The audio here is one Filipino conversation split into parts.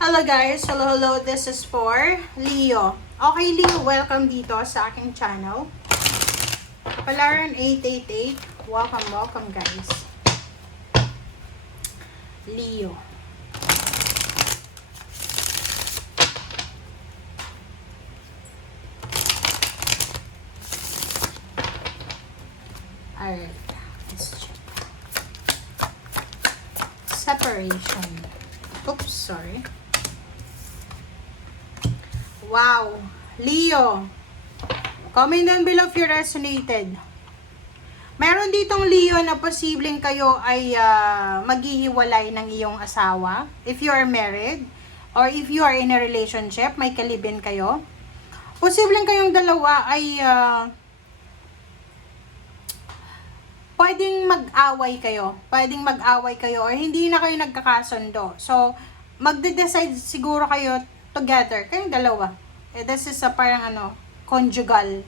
Hello guys, hello, this is for Leo. Okay Leo, welcome dito sa aking channel. Kapalaran 888, welcome guys. Leo. Alright, let's check. Separation. Oops, sorry. Wow, Leo. Comment down below if you resonated. Meron ditong Leo na posibleng kayo ay maghihiwalay ng iyong asawa. If you are married or if you are in a relationship, may kalibin kayo. Posibleng kayong dalawa ay pwedeng mag-away kayo. Pwedeng mag-away kayo or hindi na kayo nagkakasundo. So, magde-decide siguro kayo together, kayong dalawa. This is a parang conjugal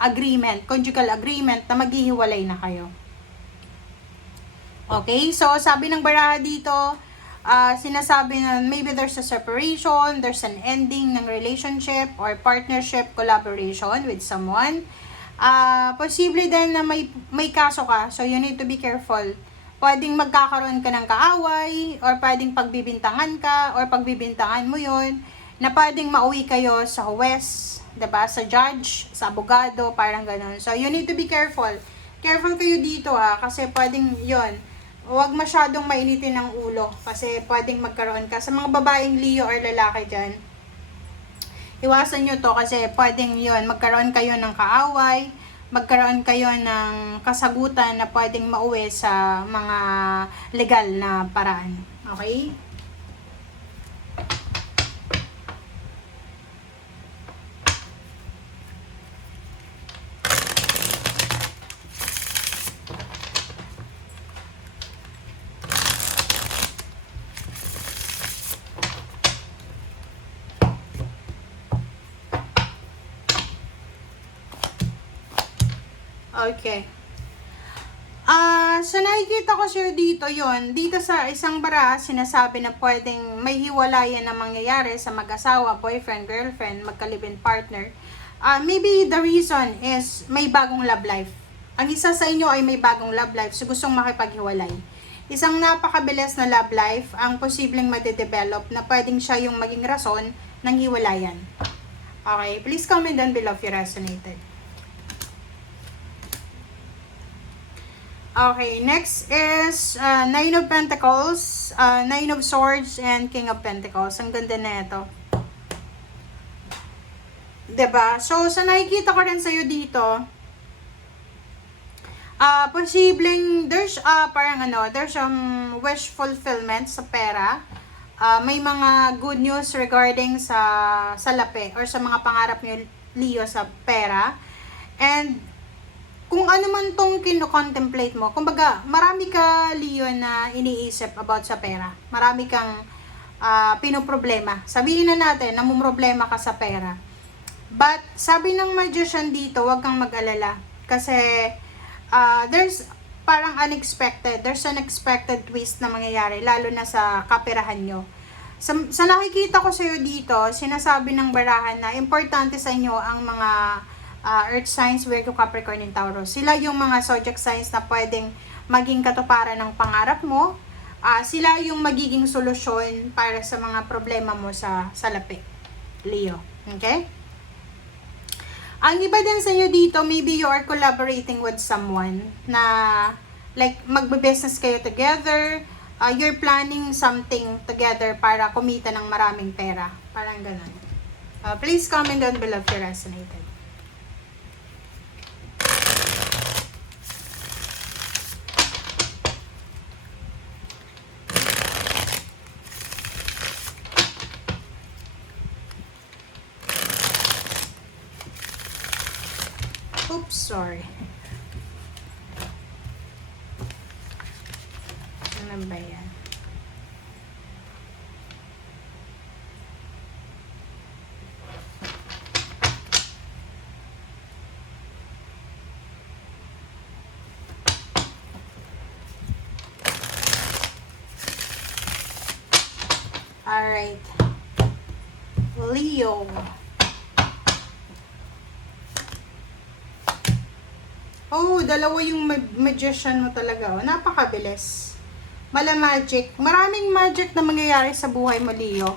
agreement na maghihiwalay na kayo. Okay, so sabi ng baraha dito, sinasabi na maybe there's a separation, there's an ending ng relationship or partnership collaboration with someone. Posible din na may kaso ka, so you need to be careful. Pwedeng magkakaroon ka ng kaaway, or pwedeng pagbibintangan ka, or pagbibintangan mo yun, na pwedeng mauwi kayo sa huwes, diba? Sa judge, sa abogado, parang ganun. So, you need to be careful. Careful kayo dito kasi pwedeng yun. Huwag masyadong mainitin ng ulo, kasi pwedeng magkaroon ka. Sa mga babaeng Leo or lalaki dyan, iwasan nyo to kasi pwedeng yun, magkaroon kayo ng kaaway, magkaroon kayo ng kasagutan na pwedeng mauwi sa mga legal na paraan. Okay? Okay. So nakikita ko sir dito yon. Dito sa isang bara, sinasabi na pwedeng may hiwalayan na mangyayari sa mag-asawa, boyfriend, girlfriend, magka-live-in partner. Maybe the reason is may bagong love life. Ang isa sa inyo ay may bagong love life, so gustong makipaghiwalay. Isang napakabilis na love life ang posibleng made-develop na pwedeng siya yung maging rason ng hiwalayan. Okay, please comment down below if you resonated. Okay, next is Nine of Pentacles, Nine of Swords, and King of Pentacles. Ang ganda na ito. Diba? So, sa nakikita ko rin sa'yo dito, posibleng there's there's wish fulfillment sa pera. May mga good news regarding sa lapi or sa mga pangarap niyo Leo sa pera. And kung ano man tong kino-contemplate mo, kumbaga, marami ka, Leo, na iniisip about sa pera. Marami kang pinoproblema. Sabihin na natin, namumroblema ka sa pera. But, sabi ng magician dito, huwag kang mag-alala. Kasi, there's parang there's an unexpected twist na mangyayari, lalo na sa kaperahan nyo. Sa nakikita ko sa'yo dito, sinasabi ng barahan na importante sa inyo ang mga Earth signs, Virgo, Capricorn, and Taurus. Sila yung mga zodiac signs na pwedeng maging katuparan ng pangarap mo. Sila yung magiging solusyon para sa mga problema mo sa lapi, Leo. Okay? Ang iba din sa inyo dito, maybe you are collaborating with someone na like magbe-business kayo together. You're planning something together para kumita ng maraming pera. Parang ganun. Please comment down below if you resonated. Oops, sorry. Ano ba yan? Alright. Leo. Oh, dalawa yung magician mo talaga. Oh. Napakabilis. Mala magic. Maraming magic na mangyayari sa buhay mo, Leo.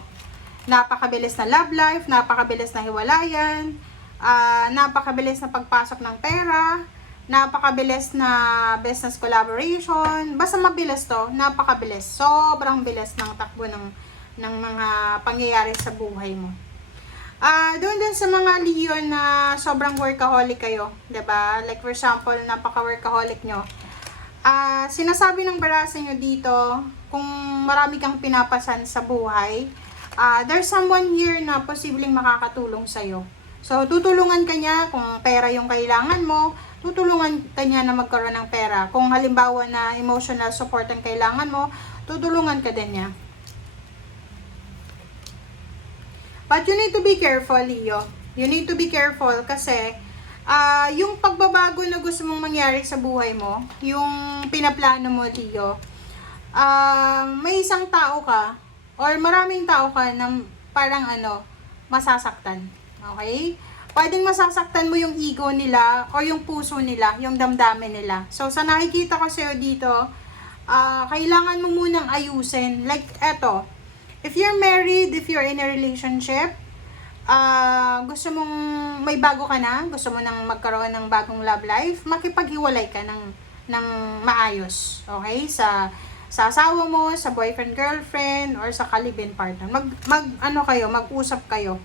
Napakabilis na love life, napakabilis na hiwalayan, napakabilis na pagpasok ng pera, napakabilis na business collaboration. Basta mabilis to, napakabilis. Sobrang bilis ng takbo ng mga pangyayari sa buhay mo. Doon din sa mga Leo na sobrang workaholic kayo, 'di ba? Like for example, napaka-workaholic nyo. Sinasabi ng barasa nyo dito, kung marami kang pinapasan sa buhay, there's someone here na posibleng makakatulong sa'yo. So, tutulungan ka niya kung pera yung kailangan mo, tutulungan ka niya na magkaroon ng pera. Kung halimbawa na emotional support ang kailangan mo, tutulungan ka din niya. But you need to be careful, Leo. You need to be careful kasi yung pagbabago na gusto mong mangyari sa buhay mo, yung pinaplano mo, Leo, may isang tao ka or maraming tao ka na parang masasaktan. Okay? Pwedeng masasaktan mo yung ego nila or yung puso nila, yung damdamin nila. So, sa nakikita ko sa'yo dito, kailangan mo munang ayusin. Like, eto, if you're married, if you're in a relationship, gusto mong may bago ka na, gusto mo nang magkaroon ng bagong love life, makipaghiwalay ka ng maayos. Okay? Sa asawa mo, sa boyfriend, girlfriend, or sa kalibin partner. Mag-usap kayo.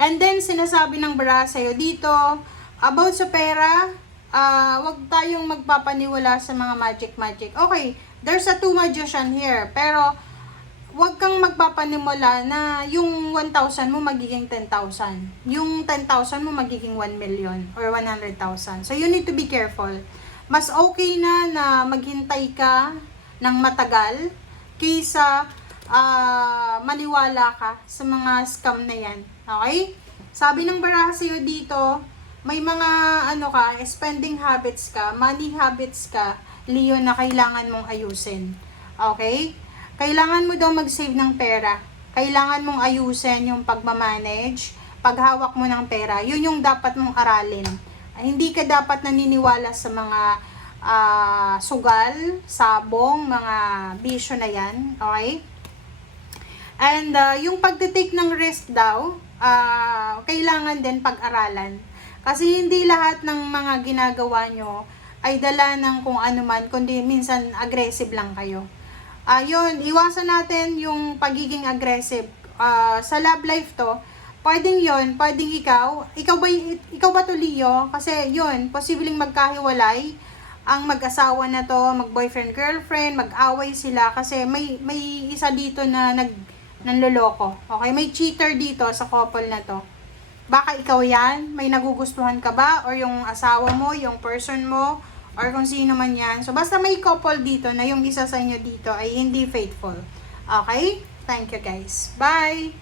And then, sinasabi ng bara sa'yo dito, about sa pera, wag tayong magpapaniwala sa mga magic. Okay, there's a two magician here, pero wag kang magpapanimula na yung 1,000 mo magiging 10,000. Yung 10,000 mo magiging 1 million or 100,000. So, you need to be careful. Mas okay na maghintay ka ng matagal kaysa maniwala ka sa mga scam na yan. Okay? Sabi ng baraha sa'yo dito, may mga spending habits ka, money habits ka, Leo, na kailangan mong ayusin. Okay? Kailangan mo daw mag-save ng pera. Kailangan mong ayusin yung pagmamanage, paghawak mo ng pera. Yun yung dapat mong aralin. Hindi ka dapat naniniwala sa mga sugal, sabong, mga bisyo na yan. Okay? And yung pagtitake ng risk daw, kailangan din pag-aralan. Kasi hindi lahat ng mga ginagawa nyo ay dala ng kung ano man, kundi minsan aggressive lang kayo. Yun, iwasan natin yung pagiging aggressive. Sa love life to, pwedeng ikaw ba to, Leo? Kasi yun, posibleng magkahiwalay ang mag-asawa na to, mag-boyfriend, girlfriend, mag-away sila kasi may isa dito na nanloloko. Okay, may cheater dito sa couple na to. Baka ikaw yan, may nagugustuhan ka ba? Or yung asawa mo, yung person mo, or kung sino man yan. So, basta may couple dito na yung isa sa inyo dito ay hindi faithful. Okay? Thank you, guys. Bye!